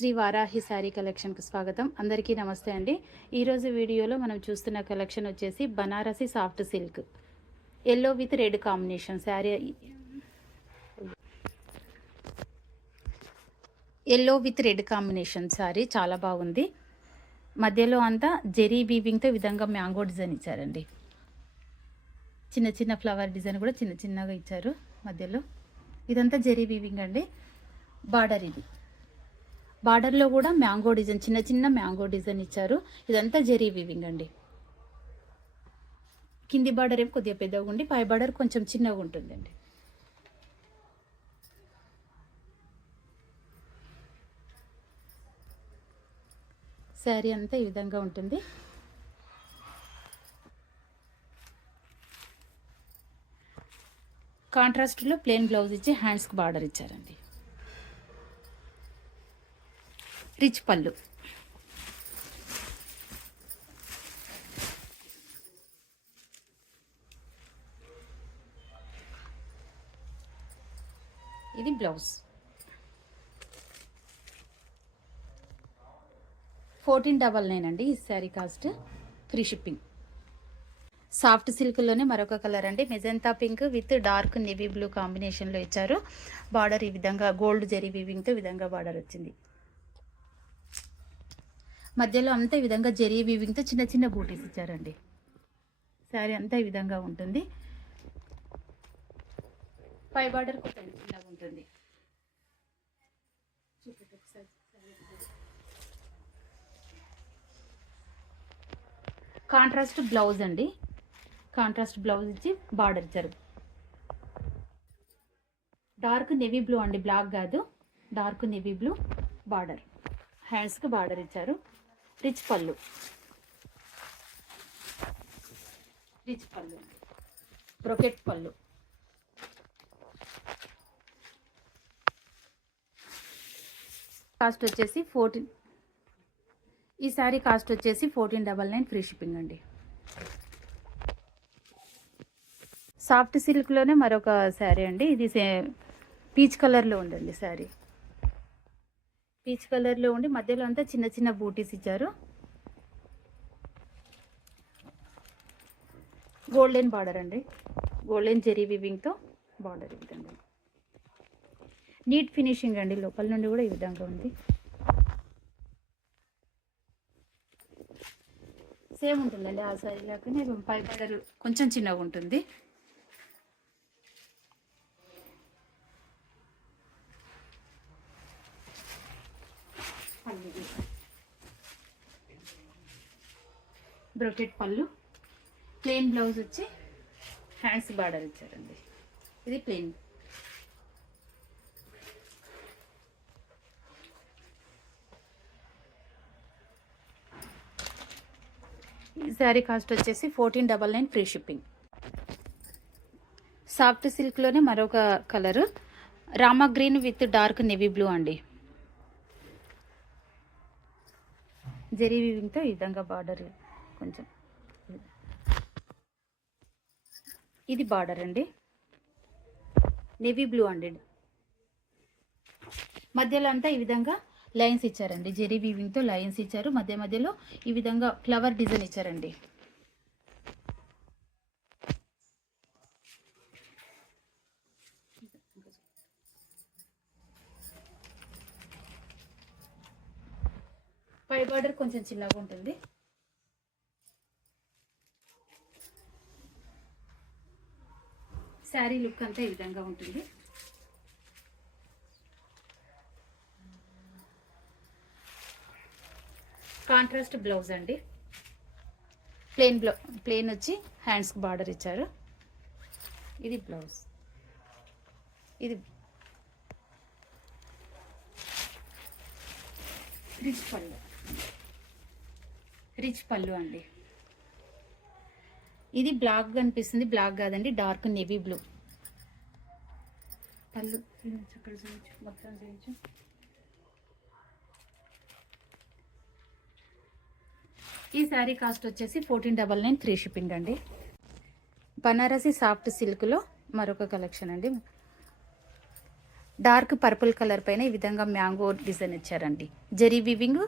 శ్రీ వారాహి శారీ కలెక్షన్కి స్వాగతం. అందరికీ నమస్తే అండి. ఈరోజు వీడియోలో మనం చూస్తున్న కలెక్షన్ వచ్చేసి Banarasi soft silk yellow with red combination sari. Yellow with red combination sari చాలా బాగుంది. మధ్యలో అంతా జెరీ వీవింగ్తో విధంగా మ్యాంగో డిజైన్ ఇచ్చారండి. చిన్న చిన్న ఫ్లవర్ డిజైన్ కూడా చిన్న చిన్నగా ఇచ్చారు మధ్యలో. ఇదంతా జెరీ వీవింగ్ అండి. బార్డర్ ఇది. బార్డర్లో కూడా మ్యాంగో డిజైన్, చిన్న చిన్న మ్యాంగో డిజైన్ ఇచ్చారు. ఇదంతా జెరీ వీవింగ్ అండి. కింది బార్డర్ ఏమో కొద్దిగా పెద్దగా ఉండి పై బార్డర్ కొంచెం చిన్నగా ఉంటుందండి. శారీ అంతా ఈ విధంగా ఉంటుంది. కాంట్రాస్ట్లో ప్లెయిన్ బ్లౌజ్ ఇచ్చి హ్యాండ్స్కి బార్డర్ ఇచ్చారండి. రిచ్ పళ్ళు. ఇది బ్లౌజ్. 1499 అండి ఈ sari cost. Free shipping. Soft సిల్క్లోనే మరొక కలర్ అండి. Magenta pink with dark navy blue కాంబినేషన్లో ఇచ్చారు. బార్డర్ ఈ విధంగా గోల్డ్ జెరీ వీవింగ్తో విధంగా బార్డర్ వచ్చింది. మధ్యలో అంతా ఈ విధంగా జెరీ వీవింగ్తో చిన్న చిన్న బూటీస్ ఇచ్చారండి. శారీ అంతా ఈ విధంగా ఉంటుంది. పై బార్డర్ కొంచెం చిన్నగా ఉంటుంది. కాంట్రాస్ట్ బ్లౌజ్ అండి. కాంట్రాస్ట్ బ్లౌజ్ ఇచ్చి బార్డర్ ఇచ్చారు. డార్క్ నేవీ బ్లూ అండి, బ్లాక్ కాదు, డార్క్ నేవీ బ్లూ బార్డర్. హ్యాండ్స్కి బార్డర్ ఇచ్చారు. రిచ్ పళ్ళు. రిచ్ పళ్ళు, బ్రొకెట్ పళ్ళు. కాస్ట్ వచ్చేసి 14. ఈ శారీ కాస్ట్ వచ్చేసి 1499 ఫ్రీ షిప్పింగ్ అండి. సాఫ్ట్ సిల్క్లోనే మరొక శారీ అండి. ఇది పీచ్ కలర్లో ఉందండి శారీ. పీచ్ కలర్లో ఉండి మధ్యలో అంతా చిన్న చిన్న బూటీస్ ఇచ్చారు. గోల్డెన్ బార్డర్ అండి. గోల్డెన్ జెరీ వివింగ్తో బార్డర్ ఈ విధంగా. నీట్ ఫినిషింగ్ అండి. లోపల నుండి కూడా ఈ విధంగా ఉంది. సేమ్ ఉంటుందండి ఆ శారీ లాగానే. పై బార్డర్ కొంచెం చిన్నగా ఉంటుంది. బ్రొకెట్ పళ్ళు. ప్లెయిన్ బ్లౌజ్ వచ్చి హ్యాండ్స్ బార్డర్ ఇచ్చారండి. ఇది ప్లెయిన్. ఈ శారీ కాస్ట్ వచ్చేసి 1499 ఫ్రీ షిప్పింగ్. సాఫ్ట్ సిల్క్లోనే మరొక colour Rama green with dark navy blue అండి. జెరీ వీవింగ్తో ఈ విధంగా బార్డర్ కొంచెం. ఇది బార్డర్ అండి. నేవీ బ్లూ అండి. మధ్యలో అంతా ఈ విధంగా లైన్స్ ఇచ్చారండి. జెరీ వీవింగ్తో లైన్స్ ఇచ్చారు. మధ్య మధ్యలో ఈ విధంగా ఫ్లవర్ డిజైన్ ఇచ్చారండి. పై బార్డర్ కొంచెం చిన్నగా ఉంటుంది. శారీ లుక్ అంతా ఈ విధంగా ఉంటుంది. కాంట్రాస్ట్ బ్లౌజ్ అండి. ప్లెయిన్ వచ్చి హ్యాండ్స్కి బార్డర్ ఇచ్చారు. ఇది బ్లౌజ్. ఇది రిచ్ పళ్ళు. రిచ్ పళ్ళు అండి. ఇది బ్లాక్ కనిపిస్తుంది, బ్లాక్ కాదండి, డార్క్ నేవీ బ్లూ పళ్ళు. అక్కడ చూడొచ్చు, మొత్తం చూడొచ్చు. ఈ శారీ కాస్ట్ వచ్చేసి 1499 ఫ్రీ షిప్పింగ్ అండి. బనారసి సాఫ్ట్ సిల్క్లో మరొక కలెక్షన్ అండి. డార్క్ పర్పుల్ కలర్ పైన ఈ విధంగా మ్యాంగో డిజైన్ ఇచ్చారండి. జెరీ వీవింగ్,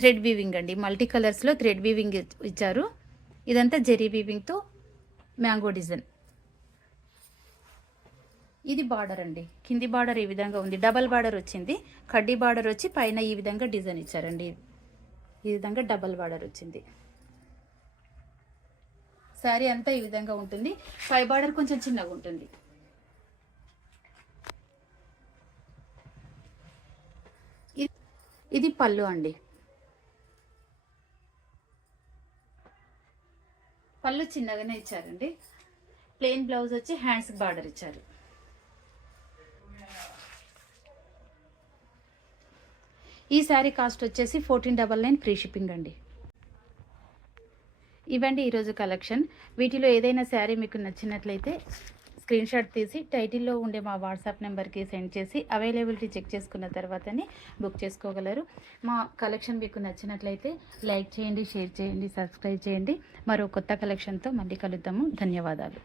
థ్రెడ్ వీవింగ్ అండి. మల్టీ కలర్స్లో థ్రెడ్ వీవింగ్ ఇచ్చారు. ఇదంతా జెరీ వీవింగ్తో మ్యాంగో డిజైన్. ఇది బార్డర్ అండి. కింది బార్డర్ ఈ విధంగా ఉంది, డబల్ బార్డర్ వచ్చింది. కడ్డీ బార్డర్ వచ్చి పైన ఈ విధంగా డిజైన్ ఇచ్చారండి. ఈ విధంగా డబల్ బార్డర్ వచ్చింది. శారీ అంతా ఈ విధంగా ఉంటుంది. పై బార్డర్ కొంచెం చిన్నగా ఉంటుంది. ఇది పళ్ళు అండి. పళ్ళు చిన్నగానే ఇచ్చారండి. ప్లెయిన్ బ్లౌజ్ వచ్చి హ్యాండ్స్ బార్డర్ ఇచ్చారు. ఈ శారీ కాస్ట్ వచ్చేసి 1499 ఫ్రీ షిప్పింగ్ అండి. ఇవ్వండి ఈరోజు కలెక్షన్. వీటిలో ఏదైనా శారీ మీకు నచ్చినట్లయితే స్క్రీన్ షాట్ తీసి టైటిల్లో ఉండే మా వాట్సాప్ నెంబర్కి సెండ్ చేసి అవైలబిలిటీ చెక్ చేసుకున్న తర్వాతనే బుక్ చేసుకోగలరు. మా కలెక్షన్ మీకు నచ్చినట్లయితే లైక్ చేయండి, షేర్ చేయండి, సబ్స్క్రైబ్ చేయండి. మరో కొత్త కలెక్షన్తో మళ్ళీ కలుద్దాము. ధన్యవాదాలు.